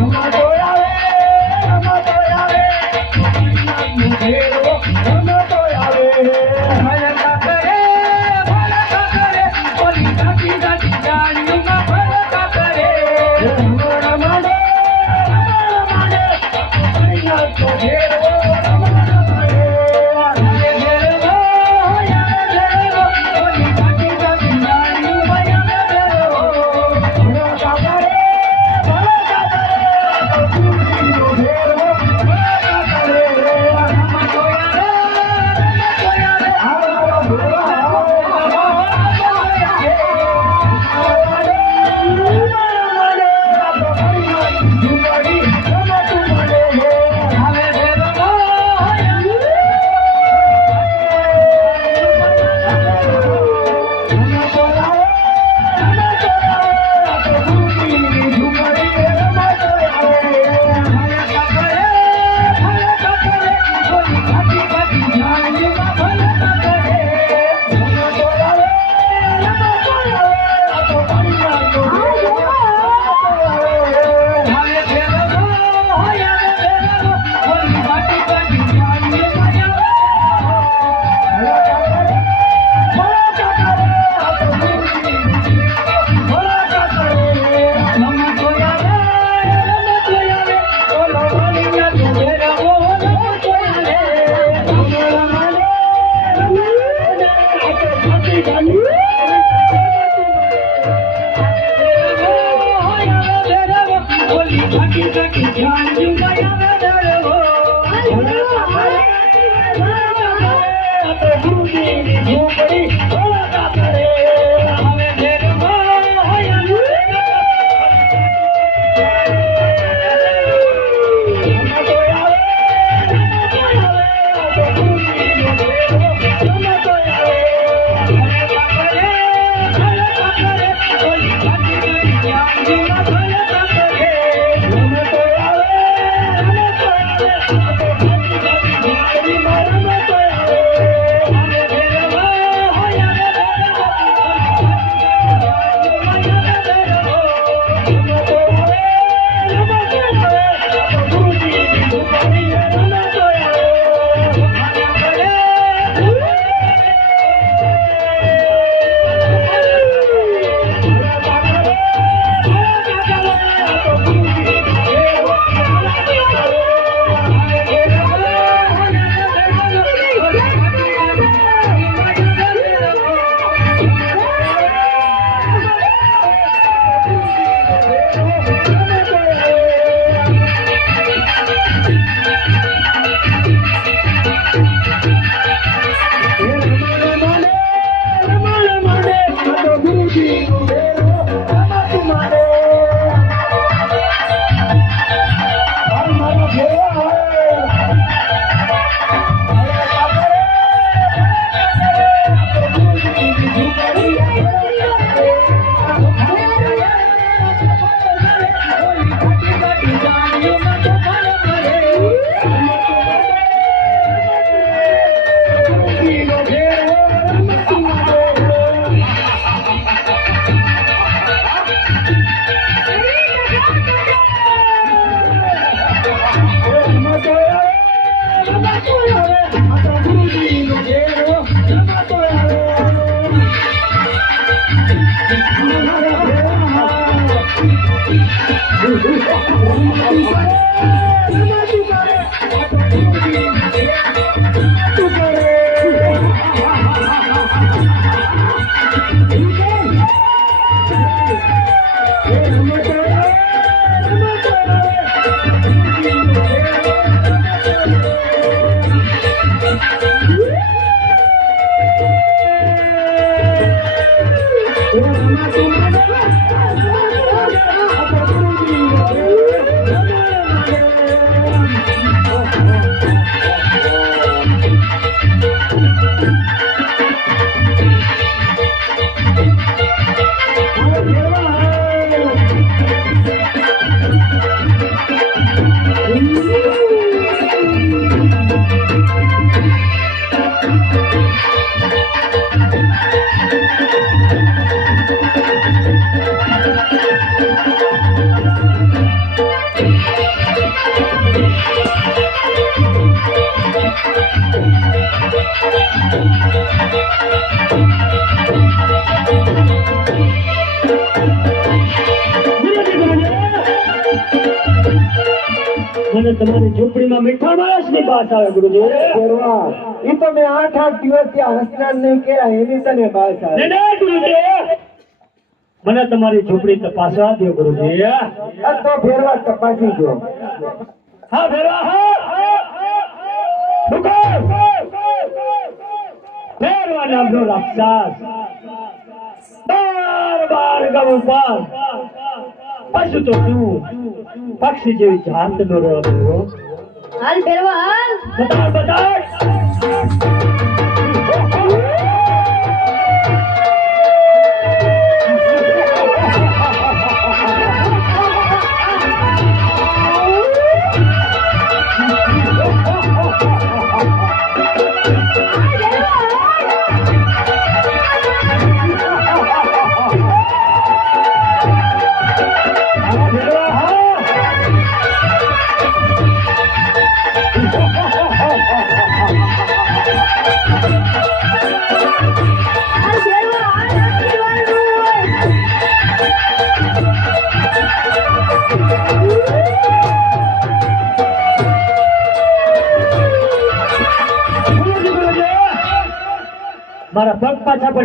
nunca vai તમારી ઝૂંપડીમાં મીઠા માણસની વાત આવે ગુરુજી. ફેરવા એ તો મેં આઠ આઠ દિવસ ત્યાં હસનાર નહીં કર્યા એની તને બાસ આવે મને તમારી ઝૂંપડી તપાસવા દો ગુરુજી. તો ફેરવા તપાસી દો હા ફેરવા હા. ફેરવા નામનો રાક્ષસ. બાર બાર ગમ ઉપર. પશુ તો તું પક્ષી જેવી જાત નો રહ્યો હાલ ફેરવા હાલ. બતાડ બતાડ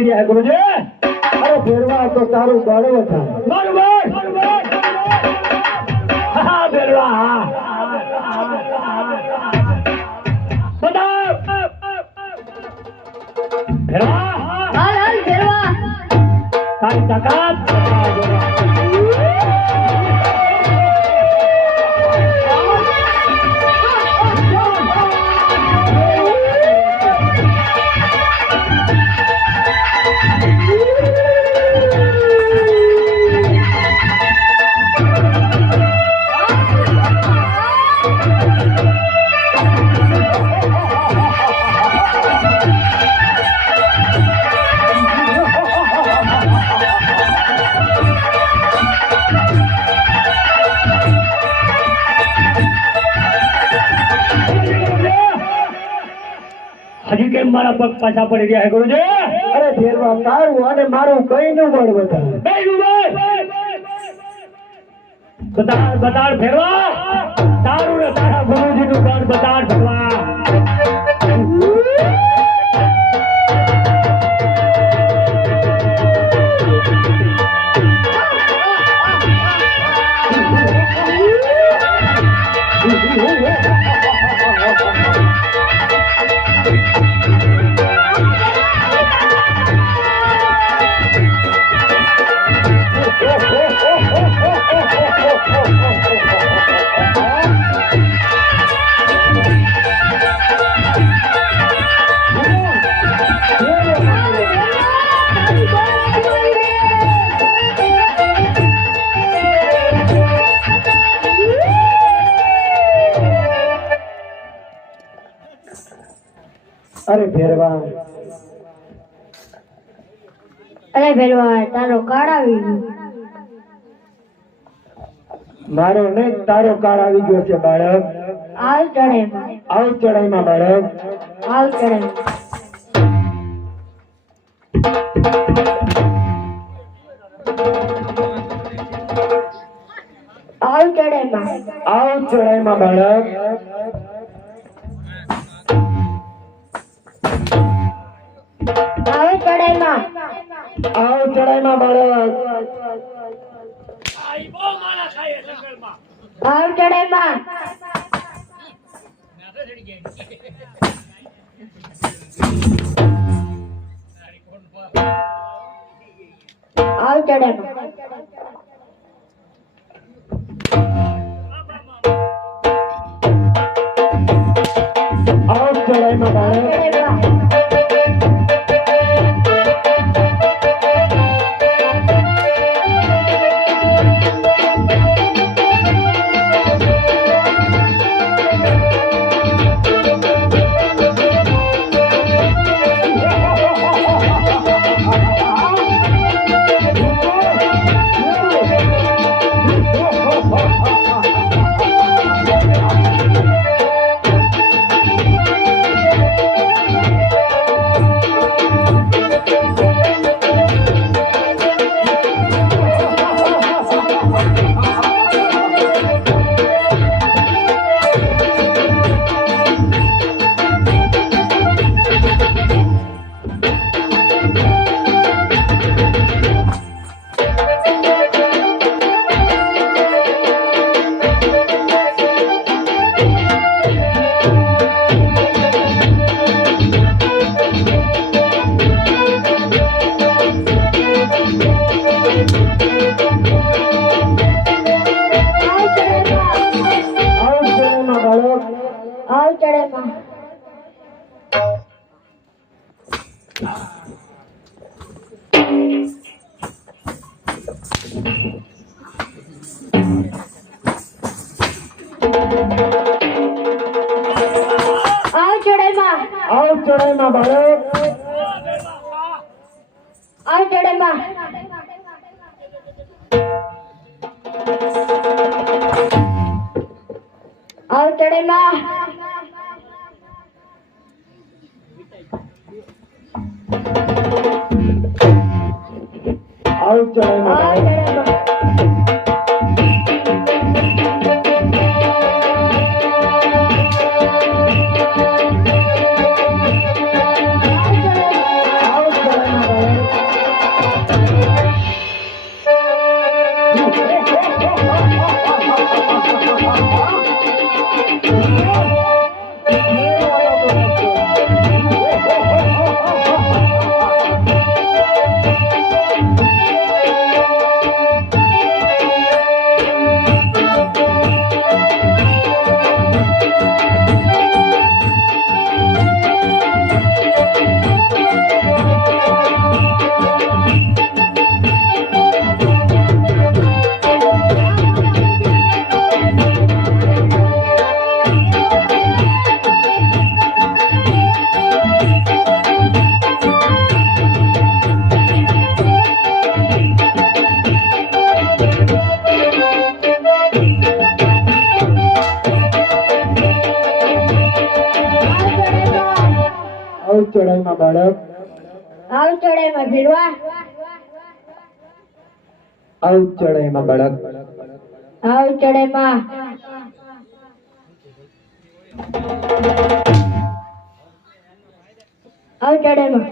પડી ગયા ગુરુજી. અરે ફેરવા તો તારું બળવ થાય. બરોબર હા બેરવા હા. ભેરવા હાલ હાલ ફેરવા તારી તાકાત. પગ પાછા પડી ગયા હે ગુરુજી. અરે ફેરવા તારું અને મારું કઈ નું બળ વધારે. બેનું ભાઈ બતાડ બતાડ ફેરવા. તારું ને તારા ગુરુજી નું બળ બતાડ ફેરવા અરે ફેરવા તારો કાળ આવી ગયો. મારો ને તારો કાળ આવી ગયો છે બાળક. આવ ચડાઈમાં આવ ચડાઈમાં બાળક. આવ ચડાઈમાં આવ ચડાઈમાં આવ ચડાઈમાં બાળક. આવ ચડાઈમાં બાળક. હાલ ચડેમાં હાલ ચડેમાં આવ ચડાઈમાં બાળક. આવ ચડાઈમાં બાળક? આવ ચડાઈમાં ભીડવા. આવ ચડાઈમાં બાળક. આવ ચડાઈમાં. આવ ચડાઈમાં.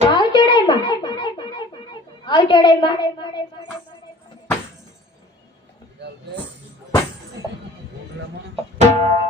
આવ ચડાઈમાં. આવ ચડાઈમાં. આવ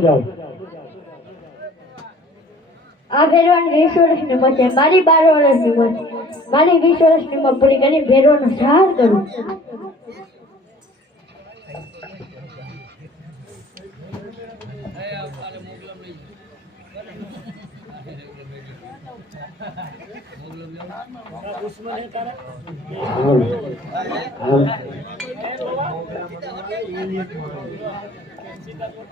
ચાલ્યો જાઓ. આ ભેરવાની વીસ વર્ષની ઉંમર છે. મારી બાર વર્ષની ઉંમર છે. મારી વીસ વર્ષની ઉંમર પૂરી કરી ભેરવાનો સહાર કરું ગુરુજી ગુરુજી મને બચાવો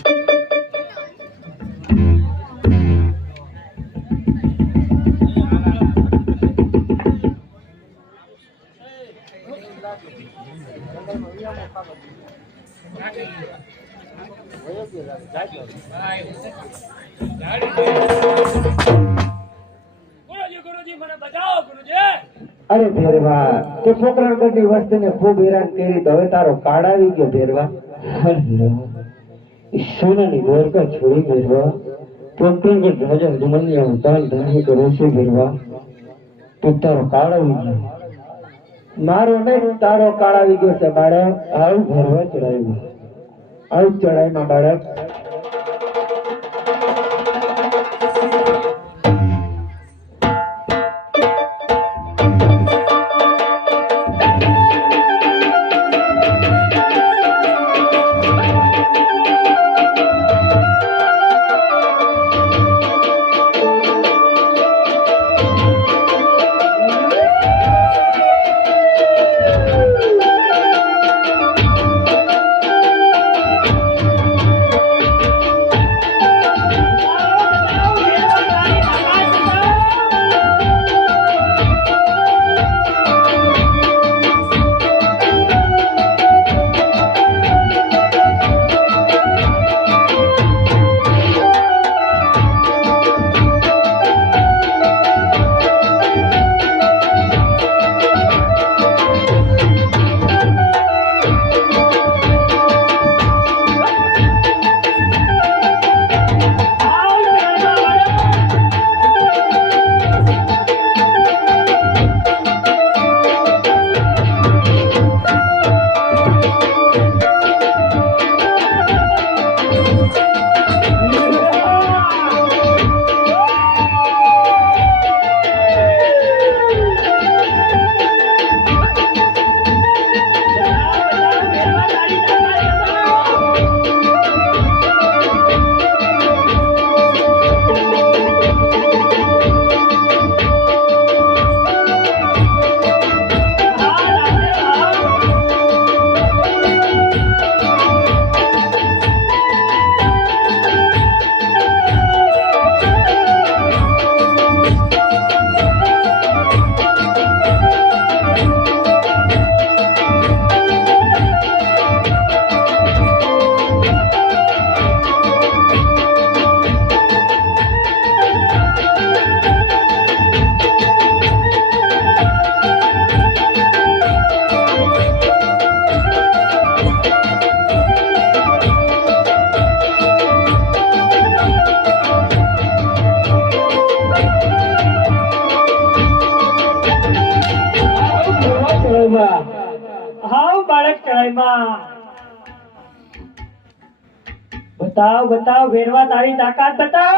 ગુરુજી તે પોકરણગઢની વસ્તીને ખૂબ હેરાન કરી તો હવે તારો કાળ આવી ગયો ભેરવા. ઈશ્વરની દ્વારકા છોડી ભેરવા. પોકરણગઢ રાજા હનુમાનની અવતાર ધાન્ય કરે છે ભેરવા. તો તારો કાળ આવી ગયો. મારો નહીં તારો કાળ આવી ગયો છે બાળક. આવું ભરવા ચડાવ્યું. આવું ચડાઈમાં બાળક. બાળક બતાવ બતાવ વેરવા તારી તાકાત બતાવ.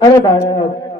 અરે બાળક